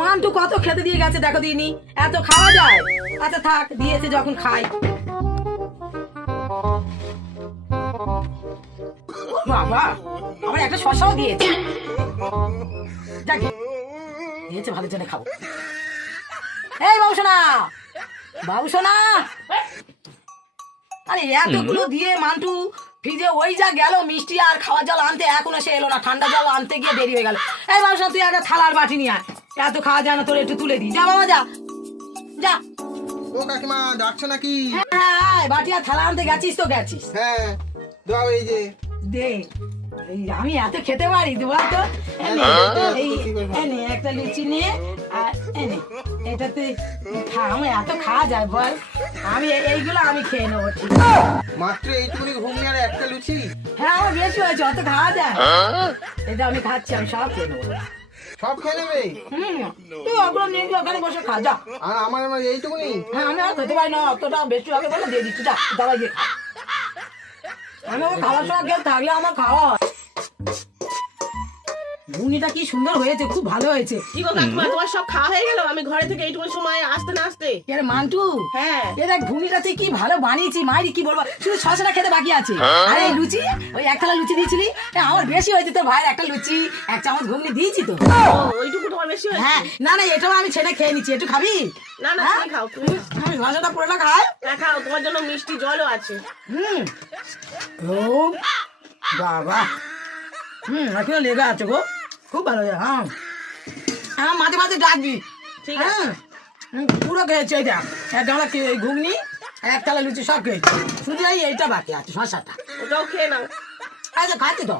Mantoux কত খেতে দিয়ে গেছে দেখো দিনি, এত খাওয়া যায়? আচ্ছা থাক, দিয়েছে যখন খাই। ও বাবা, আমার একটা শশাও দিয়েছে। যাকে দিয়েছে ভালোর জন্য খাবো। এই বাবু সোনা, বাবু সোনা, আরে এতগুলো দিয়ে মান্টু ফ্রিজে ওই যা গেল মিষ্টি আর খাওয়ার জল আনতে, এখনো সে এলো না। ঠান্ডা জল আনতে গিয়ে দেরি হয়ে গেল। এই বাবু সোনা, তুই একটা থালার বাটি নিয়ে আয়, এত খাওয়া যায় না, তোর একটু তুলে দিই। যা বাবা যা যা। ও কাকিমা ডাকছো নাকি? হ্যাঁ হ্যাঁ, বাটি আর থালা আনতে গেছিস তো গেছিস। হ্যাঁ দাও এই যে। দে, এই আমি এত খেতে পারি দুবার তো। এনে, এই এনে একটা লুচি নিয়ে, আর এনে এটা তুই খা। আমি এত খাওয়া যায় বল, আমি এইগুলো আমি খেয়ে নেবো। ঠিক আছে? মাত্র এইটুকুনি ঘুগনি আর একটা লুচি? হ্যাঁ আমার বেশি হয়েছে, অত খাওয়া যায়। এটা আমি খাচ্ছি, আমি সব খেয়ে নেবো। সব খেয়ে নেবে? তুই ওগুলো নিয়ে গিয়ে ওখানে বসে খা যা। আর আমার আমার এইটুকুনি? হ্যাঁ আমি আর খেতে পারি না, অতটা বেশি হবে বলে দিয়ে দিচ্ছি। যা দাবাই গিয়ে খা। আমি আমার খাওয়ার সময় কেউ থাকলে আমার খাওয়া হয়। ঘুগনিটা কি সুন্দর হয়েছে, খুব ভালো হয়েছে। কি গো কাকিমা, তোমার সব খাওয়া হয়ে গেল? আমি ঘরে থেকে এইটুকু সময় আসতে না আসতে। এর মান্টু, হ্যাঁ এ দেখ ঘুগনিটা তুই কি ভালো বানিয়েছি, মাইরি কি বলবো, শুধু শশাটা খেতে বাকি আছে। আরে এই লুচি, ওই এক থালা লুচি দিয়েছিলি, আমার বেশি হয়েছে। তো ভাইয়ের একটা লুচি, এক চামচ ঘুগনি দিয়েছি তো। ও, ওইটুকু তোমার বেশি হয়েছে? হ্যাঁ, না না, এটাও আমি ছেড়ে খেয়ে নিচ্ছি। একটু খাবি? না না, হ্যাঁ? তুমি খাও, তুমি আমি শশাটা পুরোটা খাই। হ্যাঁ খাও, তোমার জন্য মিষ্টি জলও আছে। ও বাবা, এখনো লেগে আছে গো, খুব ভালো। হ্যাঁ হ্যাঁ, মাঝে মাঝে ডাকবি। ঠিক আছে। হ্যাঁ, পুরো খেয়েছে। এই দেখ, এক গামলা ঘুগনি, এক থালা লুচি সব খেয়েছি, শুধু এইটা বাকি আছে, শশাটা। ওটাও খেয়ে নাও। আচ্ছা খাচ্ছি তো।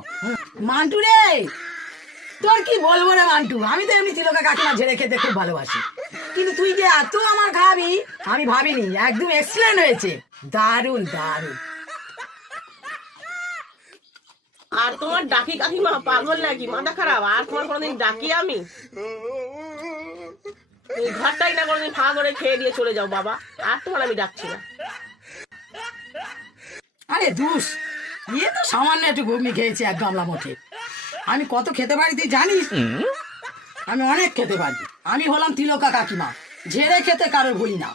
মান্টু রে, তোর কি বলবো রে মান্টু, আমি তো এমনি তিলকা কাকিমা ঝেড়ে খেতে খুব ভালোবাসি, কিন্তু তুই যে এত আমার খাবি আমি ভাবিনি। একদম এক্সিলেন্ট হয়েছে, দারুণ দারুণ। আর তোমার ডাকি কাকিমা পাগল নাকি, মাথা খারাপ? আর তোমার কোনোদিন ডাকি আমি? এই ঘরটাই না কোনোদিন ফাঁকা করে খেয়ে দিয়ে চলে যাও বাবা, আর তোমার আমি ডাকছি না। আরে দুস, ইয়ে তো সামান্য একটু ঘুগনি খেয়েছি, এক গামলা মধ্যে। আমি কত খেতে পারি তুই জানিস? আমি অনেক খেতে পারি। আমি হলাম তিলকা কাকিমা, ঝেড়ে খেতে কারোর ভুলি না।